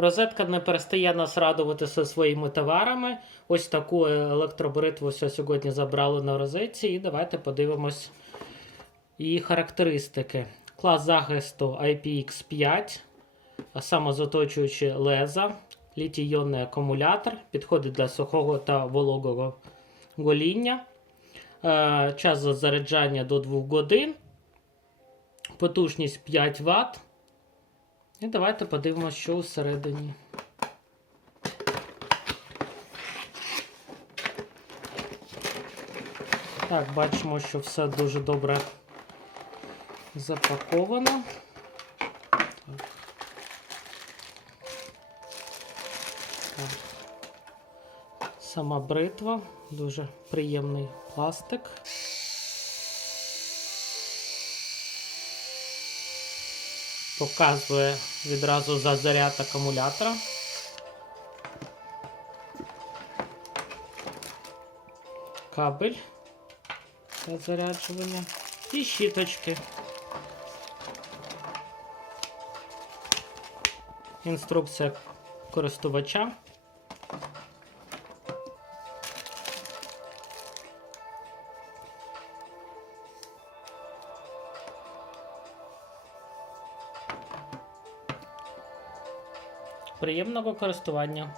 Розетка не перестає нас радувати зі своїми товарами. Ось таку електробритву сьогодні забрали на розетці. І давайте подивимось її характеристики. Клас захисту IPX5, самозаточуючі леза, літій-іонний акумулятор, підходить для сухого та вологого гоління. Е, Час заряджання до 2 годин. Потужність 5 Вт. І давайте подивимося, що всередині. Так, бачимо, що все дуже добре запаковано. Так. Так. Сама бритва, дуже приємний пластик. Показує відразу за заряд акумулятора. Кабель для заряджування і щіточки. Інструкція користувача. Приємного користування.